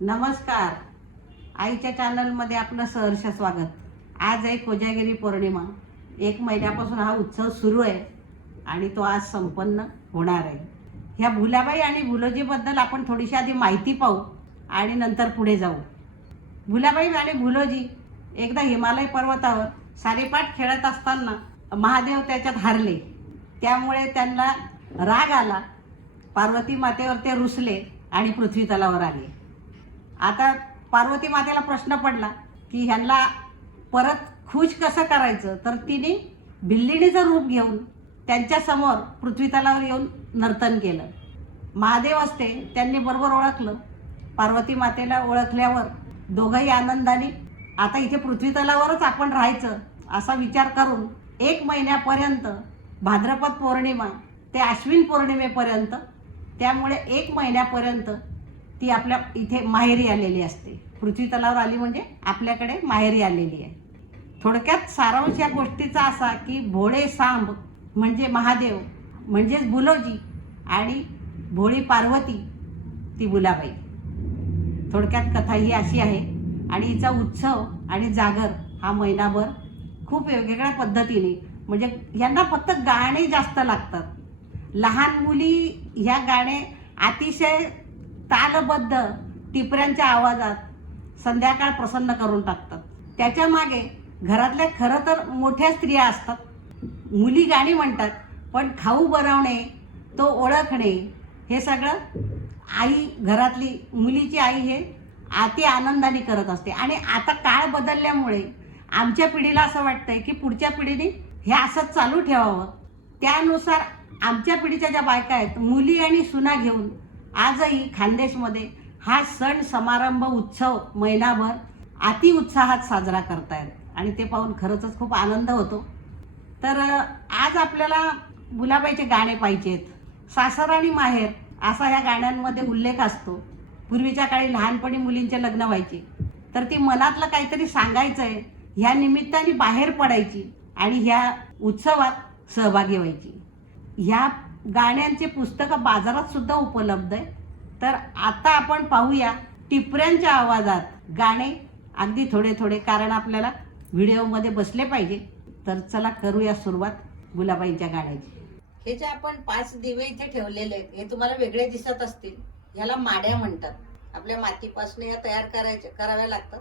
नमस्कार. आईच्या चॅनलमध्ये आपलं सहर्ष स्वागत. आज आहे कोजागिरी पौर्णिमा. 1 महिन्यापासून हा उत्सव सुरू आहे आणि तो आज संपन्न होणार आहे. ह्या भुलाबाई आणि भुलोजीबद्दल आपण थोडीशी आधी माहिती पाहू आणि नंतर पुढे जाऊ. भुलाबाई आणि भुलोजी एकदा हिमालय पर्वतावर सारीपाट खेळत असताना महादेव त्याच्यात हारले. त्यामुळे त्यांना राग आला. पार्वती मातेवर ते रुसले आणि पृथ्वी तलावर आले. आता पार्वती मातेला प्रश्न पडला की ह्यांना परत खुश कसं करायचं. तर तिने भिल्लिणीचं रूप घेऊन त्यांच्यासमोर पृथ्वी तलावर येऊन नर्तन केलं. महादेव असते त्यांनी बरोबर ओळखलं. पार्वती मातेला ओळखल्यावर दोघंही आनंदाने आता इथे पृथ्वी तलावरच आपण राहायचं असा विचार करून 1 महिन्यापर्यंत भाद्रपद पौर्णिमा ते आश्विन पौर्णिमेपर्यंत, त्यामुळे 1 महिन्यापर्यंत ती आपल्या इथे माहेरी आलेली असते. पृथ्वी तलावर आली म्हणजे आपल्याकडे माहेरी आलेली आहे. थोडक्यात सारांश या गोष्टीचा असा की भोळे सांब म्हणजे महादेव म्हणजेच भुलोजी आणि भोळी पार्वती ती भुलाबाई. थोडक्यात कथा ही अशी आहे. आणि हिचा उत्सव आणि जागर हा महिनाभर खूप वेगवेगळ्या पद्धतीने, म्हणजे यांना फक्त गाणे जास्त लागतात. लहान मुली ह्या गाणे अतिशय तालबद्ध टिपऱ्यांच्या आवाजात संध्याकाळ प्रसन्न करून टाकतात. त्याच्या मागे घरातल्या खरं तर मोठ्या स्त्रिया असतात. मुली गाणी म्हणतात, पण खाऊ बनवणे, तो ओळखणे, हे सगळं आई, घरातली मुलीची आई हे अति आनंदाने करत असते. आणि आता काळ बदलल्यामुळे आमच्या पिढीला असं वाटतंय की पुढच्या पिढीने हे असंच चालू ठेवावं. त्यानुसार आमच्या पिढीच्या ज्या बायका आहेत, मुली आणि सुना घेऊन आजही खानदेशमध्ये हा सण समारंभ उत्सव महिनाभर अति उत्साहात साजरा करतायत आणि ते पाहून खरंच खूप आनंद होतो. तर आज आपल्याला भुलाबाईचे गाणे पाहिजे आहेत. सासर आणि माहेर असा ह्या गाण्यांमध्ये उल्लेख असतो. पूर्वीच्या काळी लहानपणी मुलींचे लग्न व्हायचे तर ती मनातलं काहीतरी सांगायचं आहे ह्या निमित्ताने बाहेर पडायची आणि ह्या उत्सवात सहभागी व्हायची. ह्या गाण्यांचे पुस्तकं बाजारात सुद्धा उपलब्ध आहे. तर आता आपण पाहूया टिपऱ्यांच्या आवाजात गाणे, अगदी थोडे थोडे, कारण आपल्याला व्हिडिओमध्ये बसले पाहिजे. तर चला करूया सुरुवात भुलाबाईंच्या गाण्याची. हे जे आपण 5 दिवे इथे ठेवलेले आहेत हे तुम्हाला वेगळे दिसत असतील. ह्याला माड्या म्हणतात. आपल्या मातीपासून या तयार कराव्या लागतात,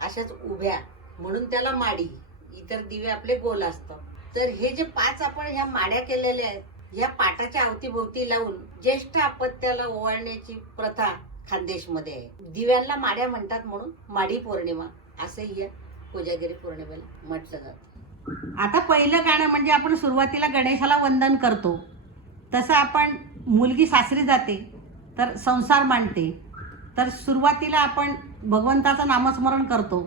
अशाच उभ्या, म्हणून त्याला माडी. इतर दिवे आपले गोल असतात. तर हे जे 5 आपण ह्या माड्या केलेल्या आहेत, ह्या पाटाच्या अवतीभोवती लावून ज्येष्ठ अपत्याला ओवाळण्याची प्रथा खानदेशमध्ये आहे. दिव्यांना माड्या म्हणतात म्हणून माडी पौर्णिमा असं या कोजागिरी पौर्णिमेला म्हटलं जातं. आता पहिलं गाणं म्हणजे आपण सुरुवातीला गणेशाला वंदन करतो तसं आपण मुलगी सासरी जाते तर संसार मांडते. तर सुरुवातीला आपण भगवंताचं नामस्मरण करतो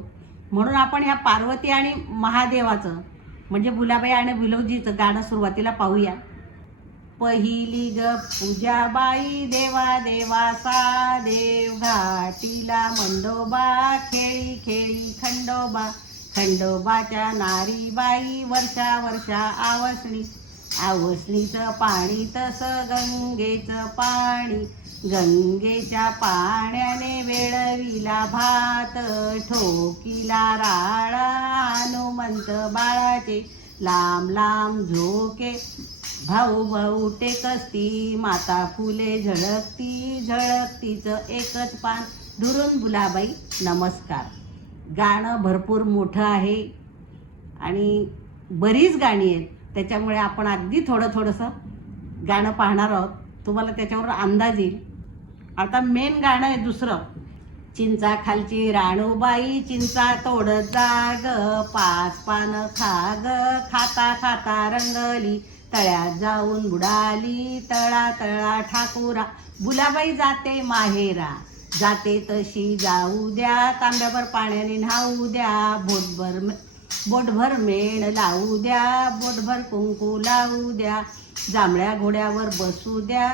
म्हणून आपण ह्या पार्वती आणि महादेवाचं म्हणजे भुलाबाई आणि भुलोजीचं गाणं सुरुवातीला पाहूया. पहिली ग पूजाबाई देवा देवासा देव घाटीला मंडोबा खेळी खेळी खंडोबा खंडोबाच्या नारी बाई वर्षा वर्षा आवसणी आवसणीचं पाणी तसं गंगेचं पाणी गंगेच्या पाण्याने वेळविला भात ठोकीला राळा हनुमंत बाळाचे लांब लांब झोके भाऊ भाऊ टेकसती माता फुले झळकती झळकतीचं एकच पान दुरून भुलाबाई नमस्कार. गाणं भरपूर मोठं आहे आणि बरीच गाणी आहेत, त्याच्यामुळे आपण अगदी थोडंसं गाणं पाहणार आहोत. तुम्हाला त्याच्यावर अंदाज येईल. आता मेन गाणं आहे दुसरं. चिंचा खालची राणूबाई चिंचा तोडत जाग 5 पानं खाग खाता खाता रंगली तळ्यात जाऊन बुडाली तळा तळा ठाकुरा भुलाबाई जाते माहेरा जाते तशी जाऊ द्या तांब्याभर पाण्याने न्हाऊ द्या बोटभर मेण लावू द्या बोटभर कुंकू लावू द्या जांभळ्या घोड्यावर बसू द्या.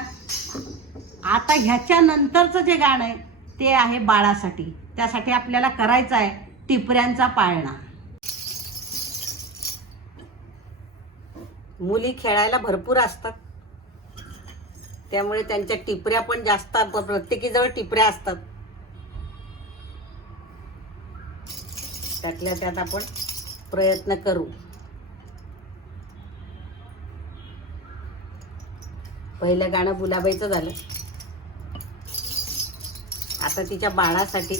आता ह्याच्या नंतरचं जे गाणं आहे ते आहे बाळासाठी. त्यासाठी आपल्याला करायचं आहे टिपऱ्यांचा पाळणा. मुली खेळायला भरपूर असतात त्यामुळे त्यांच्या टिपऱ्या पण जास्त, प्रत्येकीजवळ टिपऱ्या असतात. टाकल्या त्यात आपण प्रयत्न करू. पहिलं गाणं बुलाबाईचं झालं. आता तिच्या बाळासाठी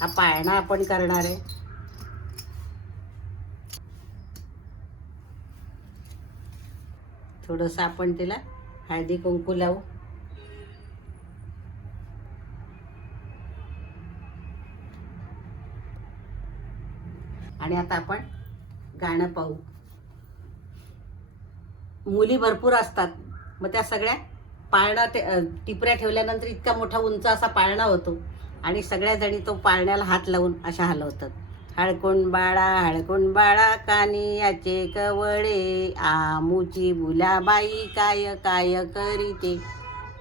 हा पाळणा आपण करणार आहे. थोडंसं आपण तिला हळदी कुंकू लावू. आणि आता आपण गाणं पाहू. मुली भरपूर असतात, मग त्या सगळ्या पाळणा टिपऱ्या ठेवल्यानंतर इतका मोठा उंच असा पाळणा होतो आणि सगळ्या जणी तो पाळण्याला हात लावून अशा हलवतात. हळकुंड बाळा कानी याचे कवळे, आमुची बुलाबाई काय काय करीते,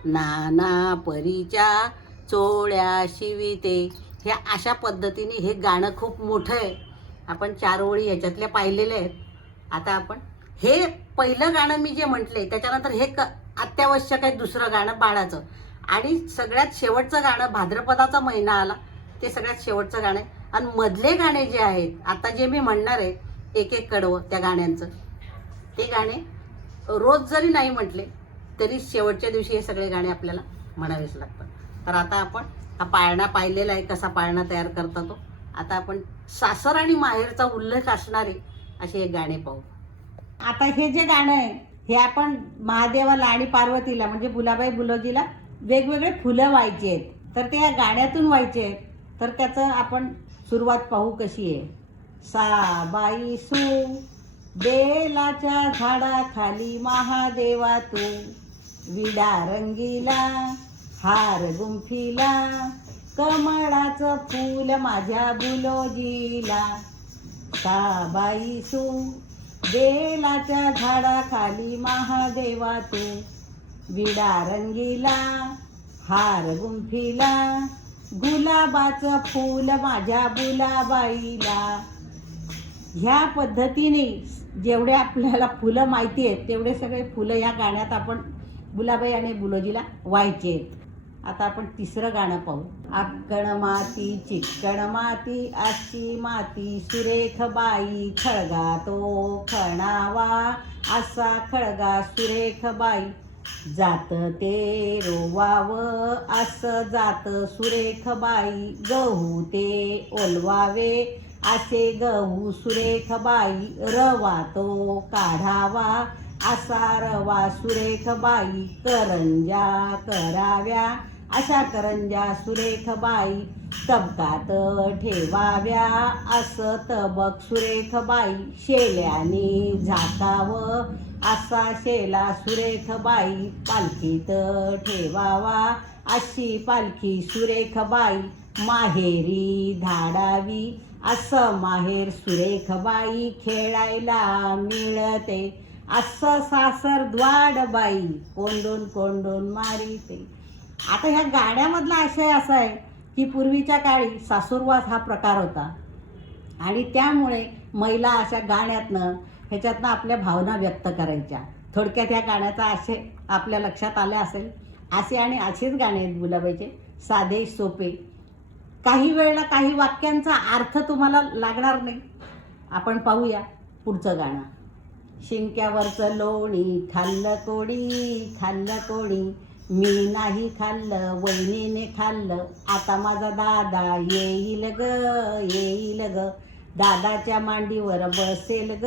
नाना परीच्या चोळ्या शिविते. ह्या अशा पद्धतीने हे गाणं खूप मोठं आहे. आपण 4 ओळी ह्याच्यातल्या पाहिलेल्या आहेत. आता आपण हे पहिलं गाणं मी जे म्हटले त्याच्यानंतर हे अत्यावश्यक आहे दुसरं गाणं बाळाचं. आणि सगळ्यात शेवटचं गाणं भाद्रपदाचा महिना आला ते सगळ्यात शेवटचं गाणं आहे. आणि मधले गाणे जे आहेत आता जे मी म्हणणार आहे एक एक कडवं त्या गाण्यांचं, ते गाणे रोज जरी नाही म्हटले तरी शेवटच्या दिवशी हे सगळे गाणे आपल्याला म्हणावेच लागतात. तर आता आपण हा पाळणा पाहिलेला आहे, कसा पाळणा तयार करता तो. आता आपण सासर आणि माहेरचा उल्लेख असणारे असे एक गाणे पाहू. आता हे जे गाणं आहे हे आपण महादेवाला आणि पार्वतीला म्हणजे बुलाबाई बुलोजीला वेगवेगळे फुलं व्हायचे आहेत, तर ते या गाण्यातून व्हायचे आहेत. तर त्याचं आपण सुरुवात पाहू कशी आहे. साबाई सू बेलाच्या झाडाखाली महादेवा तू, विडा रंगीला हार गुंफीला, कमळाचं फूल माझ्या बुलोजीला. साबाई सू बेलाच्या झाडाखाली महादेवा तू, विडा रंगीला हार गुंफीला, गुलाबाचं फूल माझ्या बुलाबाईला. ह्या पद्धतीने जेवढे आपल्याला फुलं माहिती आहेत तेवढे सगळे फुलं या गाण्यात आपण बुलाबाई आणि बुलोजीला व्हायचे आहेत. आता आपण तिसरं गाणं पाहू. आक्कण माती चिक्कण माती अशी माती सुरेख बाई, खळगा तो खणावा असा खळगा सुरेख बाई, जात ते रोवाव असं जात सुरेख बाई, गहू ते ओलवावे असे गहू सुरेख बाई, रवा तो काढावा असा रवा सुरेख बाई, करंजा कराव्या अशा करंजा सुरेख बाई, तबकात ठेवाव्या असं तबक सुरेख बाई, शेल्याने झाकावं असा शेला सुरेख बाई, पालखीत ठेवावा अशी पालखी सुरेख बाई, माहेरी धाडावी असं माहेर सुरेख बाई, खेळायला मिळते असं सासर द्वाड बाई, कोंडून कोंडून मारिते. आता ह्या गाण्यामधला आशय असा आहे की पूर्वीच्या काळी सासूरवास हा प्रकार होता आणि त्यामुळे महिला अशा गाण्यातनं ह्याच्यातनं आपल्या भावना व्यक्त करायच्या. थोडक्यात ह्या गाण्याचा आशय आपल्या लक्षात आला असेल. असे आणि असेच गाणे आहेत बुलाबाईचे, साधे सोपे. काही वेळेला काही वाक्यांचा अर्थ तुम्हाला लागणार नाही. आपण पाहूया पुढचं गाणं. शिंक्यावरचं लोणी खाल्लं कोणी, मी नाही खाल्लं वहिनीने खाल्लं, आता माझा दादा येईल ग, दादाच्या मांडीवर बसेल ग,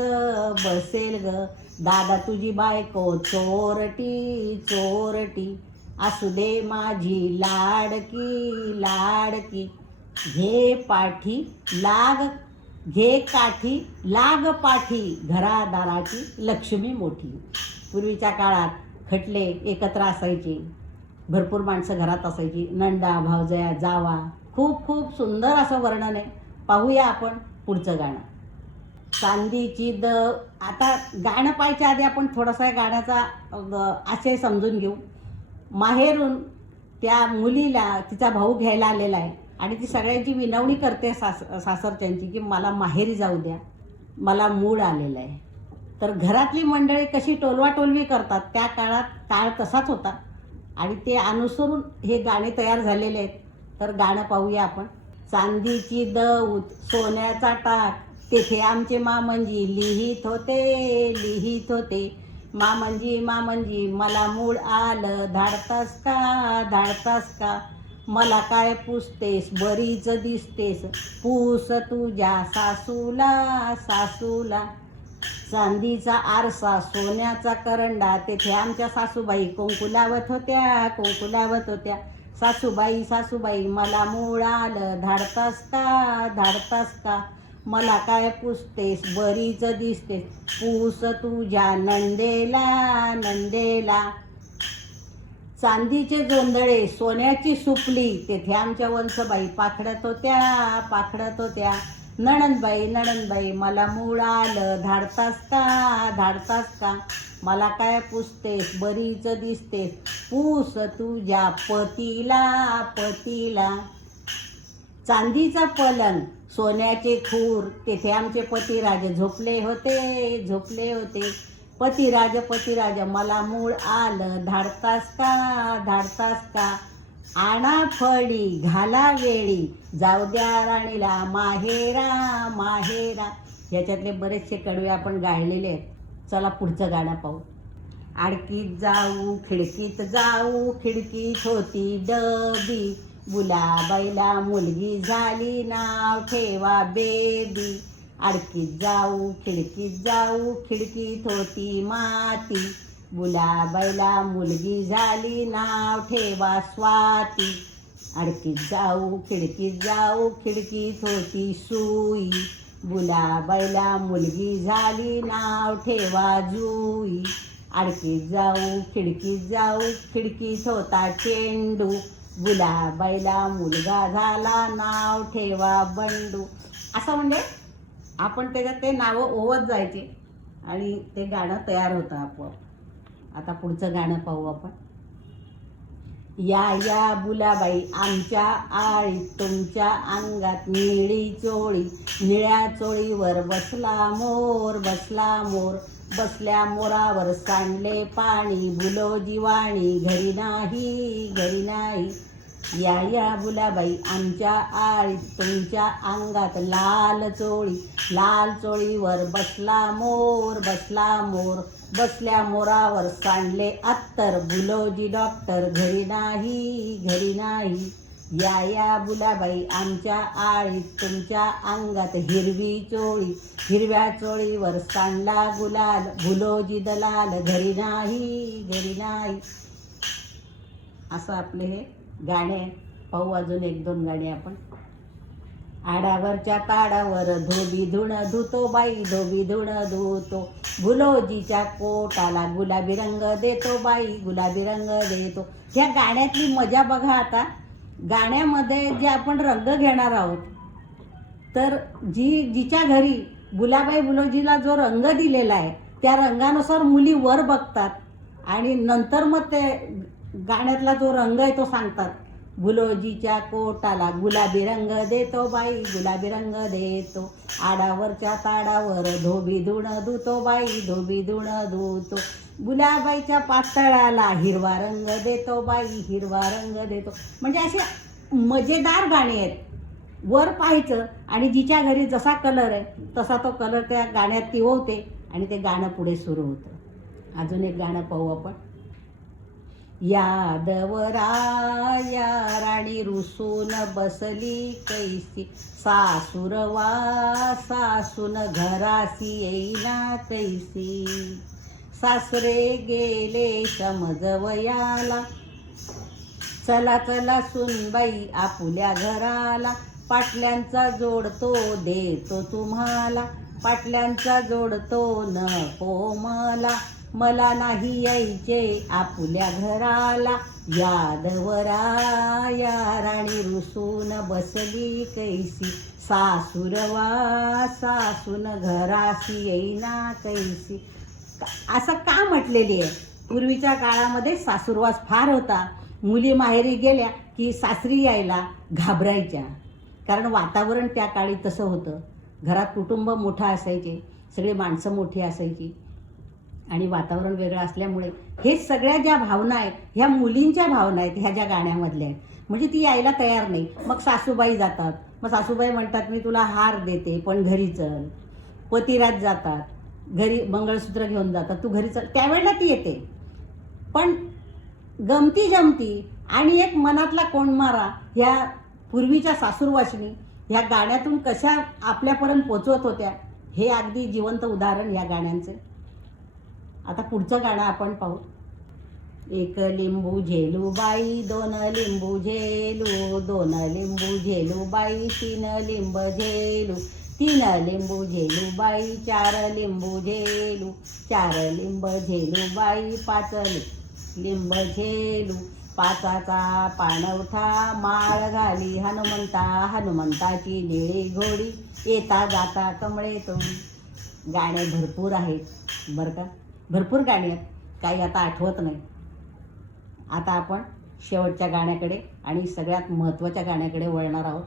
दादा तुझी बायको चोरटी, असू दे माझी लाडकी, घे काठी लाग पाठी, घरादाराची लक्ष्मी मोठी. पूर्वीच्या काळात खटले एकत्र असायचे, भरपूर माणसं घरात असायची, नंदा भावजया जावा. खूप खूप सुंदर असं वर्णन आहे. पाहूया आपण पुढचं गाणं. चांदीची आता गाणं पाहायच्या आधी आपण थोडासा गाण्याचा आशय समजून घेऊ. माहेरून त्या मुलीला तिचा भाऊ घ्यायला आलेला आहे आणि ती सगळ्यांची विनवणी करते सासरच्यांची की मला माहेरी जाऊ द्या, मला मूड आलेलं आहे. तर घरातली मंडळी कशी टोलवाटोलवी करतात, त्या काळात काळ तसाच होता आणि ते अनुसरून हे गाणे तयार झालेले आहेत. तर गाणं पाहूया आपण. चांदीची दौत सोन्याचा टाक तेथे आमचे मामंजी लिहित होते. मामंजी मला मूड आलं, धाडतास का मला काय पुसतेस, बरीच दिसतेस, पूस तुझ्या सासूला. चांदीचा आरसा सोन्याचा करंडा तेथे आमच्या सासूबाई कुंकू लावत होत्या. सासूबाई मला मूड आलं, धाडतास का मला काय पुसतेस, बरीच दिसतेस, पूस तुझ्या नंदेला. चांदीचे जोंधळे सोन्याची सुपली तेथे आमच्या वंसबाई पाखडत होत्या. नणंदबाई मला मूड आलं, धाडतास का मला काय पुसतेस, बरीच दिसतेस, पूस तुझ्या पतीला. चांदीचा पलंग सोन्याचे खूर तेथे आमचे पतिराज झोपले होते. पतिराज मला मूड आलं, धाडतास का आणा फळी घाला वेळी, जाऊ द्या राणीला माहेरा. याच्यातले बरेचसे कडवे आपण गायलेले आहेत. चला पुढचं गाणं पाहू. आडकीत जाऊ खिडकीत होती डबी, गुलाबाईला मुलगी झाली, नाव ठेवा बेबी. आडकीत जाऊ खिडकीत होती माती, गुलाबाईला मुलगी झाली, नाव ठेवा स्वाती. आडकीत जाऊ खिडकीत होती सुई, गुलाबाईला मुलगी झाली, नाव ठेवा जुई. आडकीत जाऊ खिडकीत होता चेंडू, गुलाबाईला मुलगा झाला, नाव ठेवा बंडू. असं म्हणजे आपण त्याच्यात ते नावं ओवत जायचे आणि ते गाणं तयार होतं आपोआप. आता पुढचं गाणं पाहू आपण. या बुलाबाई आमच्या आळीत, तुमच्या अंगात निळी चोळी, निळ्या चोळीवर बसला मोर. बसल्या मोरावर सांडले पाणी, बुलोजी वाणी घरी नाही. या बुलाबाई आमच्या आळीत, तुमच्या अंगात लाल चोळीवर बसला मोर. बसल्या मोरावर सांडले अत्तर, बुलोजी डॉक्टर घरी नाही. या बुलाबाई आमच्या आळीत, तुमच्या अंगात हिरव्या चोळीवर सांडला गुलाल, बुलोजी दलाल घरी नाही. असं आपले हे गाणे पाहू. अजून 1-2 गाणे आपण. आडावरच्या ताडावर धोबी धुण धुतो बाई, गुलोजीच्या कोटाला गुलाबी रंग देतो. ह्या गाण्यातली मजा बघा. आता गाण्यामध्ये जे आपण रंग घेणार आहोत, तर जिच्या घरी गुलाबाई बुलोजीला जो रंग दिलेला आहे त्या रंगानुसार मुली वर बघतात आणि नंतर मग ते गाण्यातला जो रंग आहे तो सांगतात. बुलोजीच्या कोटाला गुलाबी रंग देतो बाई, गुलाबी रंग देतो. आडावरच्या ताडावर धोबी धुण धुतो बाई, गुलाबाईच्या पातळाला हिरवा रंग देतो बाई, हिरवा रंग देतो. म्हणजे असे मजेदार गाणी आहेत. वर पाहायचं आणि जिच्या घरी जसा कलर आहे तसा तो कलर त्या गाण्यात तिववते आणि ते गाणं पुढे सुरू होतं. अजून एक गाणं पाहू आपण. यादवराया राणी रुसून बसली कैसी, सासून घरासी येईना कैसी. सासरे गेले समजवयाला, चला सुनबाई आपुल्या घराला. पाटल्यांचा जोडतो देतो तुम्हाला, पाटल्यांचा जोडतो नको मला नाही यायचे आपुल्या घराला. यादवराया राणी रुसून बसली कैसी, सासून घरासी येईना कैसी. असं का म्हटलेली आहे? पूर्वीच्या काळामध्ये सासूरवास फार होता. मुली माहेरी गेल्या की सासरी यायला घाबरायच्या, कारण वातावरण त्या काळी तसं होतं. घरात कुटुंब मोठं असायचे, सगळे माणसं मोठी असायची आणि वातावरण वेगळं असल्यामुळे हे सगळ्या ज्या भावना आहेत ह्या मुलींच्या भावना आहेत, ह्या ज्या गाण्यामधल्या आहेत. म्हणजे ती यायला तयार नाही. मग सासूबाई जातात, मग सासूबाई म्हणतात मी तुला हार देते पण घरी चल. पतिराज जातात, घरी मंगळसूत्र घेऊन जातात, तू घरी चल. त्यावेळेला ती येते. पण गमती जमती आणि एक मनातला कोंडमारा ह्या पूर्वीच्या सासूरवाशिणी ह्या गाण्यातून कशा आपल्यापर्यंत पोचवत होत्या हे अगदी जिवंत उदाहरण या गाण्यांचं. आता पुढचं गाणं आपण पाहू. एक लिंबू झेलू बाई, दोन लिंबू झेलू, दोन लिंबू झेलू बाई, तीन लिंब झेलू, तीन लिंबू झेलू बाई, चार लिंबू झेलू, चार लिंब झेलू बाई, पाच लिंब झेलू, पाचाचा पाणवठा माळ घाली हनुमंता, हनुमंताची निळी घोडी, येता जाता कमळे तो. गाणे भरपूर आहेत बरं का, भरपूर गाणी आहेत, काही आता आठवत नाही. आता आपण शेवटच्या गाण्याकडे आणि सगळ्यात महत्त्वाच्या गाण्याकडे वळणार आहोत.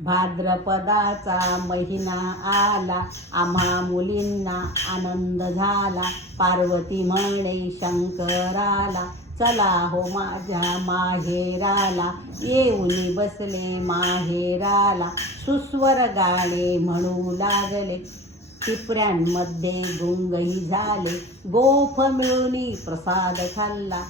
भाद्रपदाचा महिना आला, आम्हा मुलींना आनंद झाला, पार्वती म्हणे शंकराला, चला हो माझ्या माहेराला, येऊन बसले माहेराला, सुस्वर गाणे म्हणू लागले, टिपऱ्यांमध्ये गुंगही झाले, गोफ मिळून प्रसाद खाल्ला,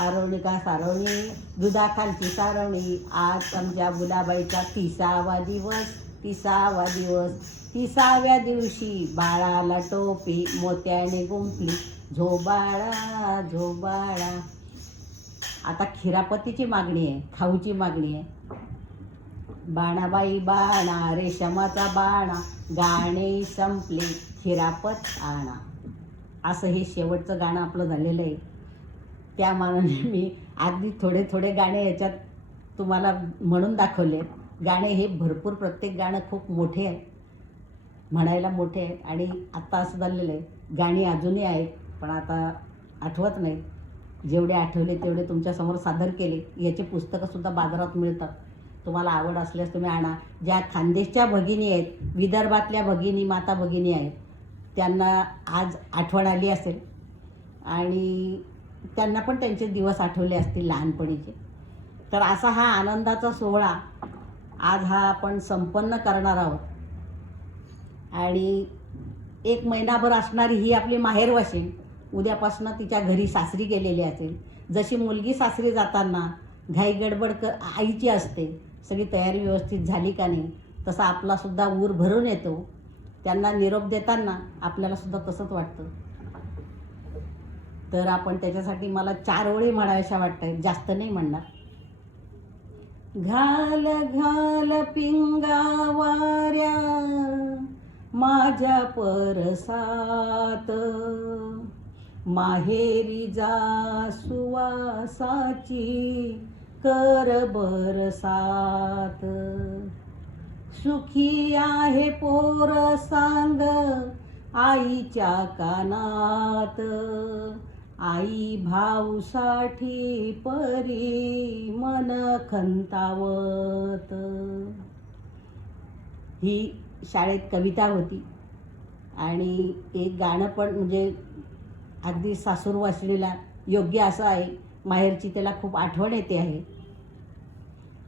आरोणी का सारवणी, दुधाखालची सारवणी. आज आमच्या बुलाबाईचा 30वा दिवस, 30वा दिवस. 30व्या दिवशी बाळाला टोपी मोत्याने गुंफली, झोबाळा झोबाळा. आता खिरापतीची मागणी आहे, खाऊची मागणी आहे. बाणाबाई बाणा, रेशमाचा बाणा, गाणे संपले खिरापत आणा. असं हे शेवटचं गाणं आपलं झालेलं आहे. त्या मानाने मी अगदी थोडे थोडे गाणे याच्यात तुम्हाला म्हणून दाखवले. गाणे हे भरपूर, प्रत्येक गाणं खूप मोठे आहे, म्हणायला मोठे आहे. आणि आत्ता असं झालेलं आहे, गाणी अजूनही आहेत पण आता आठवत नाही. जेवढे आठवले तेवढे तुमच्यासमोर सादर केले. याचे पुस्तकंसुद्धा बाजारात मिळतात, तुम्हाला आवड असल्यास तुम्ही आणा. ज्या खानदेशच्या भगिनी आहेत, विदर्भातल्या भगिनी, माता भगिनी आहेत, त्यांना आज आठवण आली असेल आणि त्यांना पण त्यांचे दिवस आठवले असतील लहानपणीचे. तर असा हा आनंदाचा सोहळा आज हा आपण संपन्न करणार आहोत. आणि एक महिनाभर असणारी ही आपली माहेरवाशीण उद्यापासून तिच्या घरी सासरी गेलेली असेल. जशी मुलगी सासरी जाताना घाई गडबड आईची असते, सगळी तयारी व्यवस्थित झाली का नाही, तसा आपलासुद्धा ऊर भरून येतो. त्यांना निरोप देताना आपल्यालासुद्धा तसंच वाटतं. तर आपण त्याच्यासाठी मला 4 ओळी म्हणाव्याशा वाटत आहेत, जास्त नाही म्हणणार. घाल घाल पिंगा वाऱ्या माझ्या परसात, माहेरी जा सुवासाची कर बरसात, सुखी आहे पोर सांग आईच्या कानात, आई भाऊसाठी परी मन खंतावत. ही शाळेत कविता होती आणि एक गाणं पण म्हणजे अगदी सासूरवाशिणीला योग्य असं आहे. माहेरची त्याला खूप आठवण येते आहे.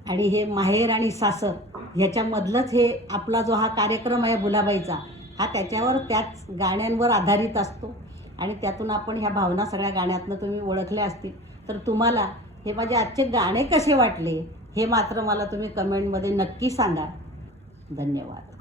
आणि हे माहेर आणि सासर ह्याच्यामधलंच हे आपला जो हा कार्यक्रम आहे बुलाबाईचा, हा त्याच्यावर त्याच गाण्यांवर आधारित असतो. आणि त्यातून आपण ह्या भावना सगळ्या गाण्यातनं तुम्ही ओळखल्या असतील. तर तुम्हाला हे माझे आजचे गाणे कसे वाटले हे मात्र मला तुम्ही कमेंटमध्ये नक्की सांगा. धन्यवाद.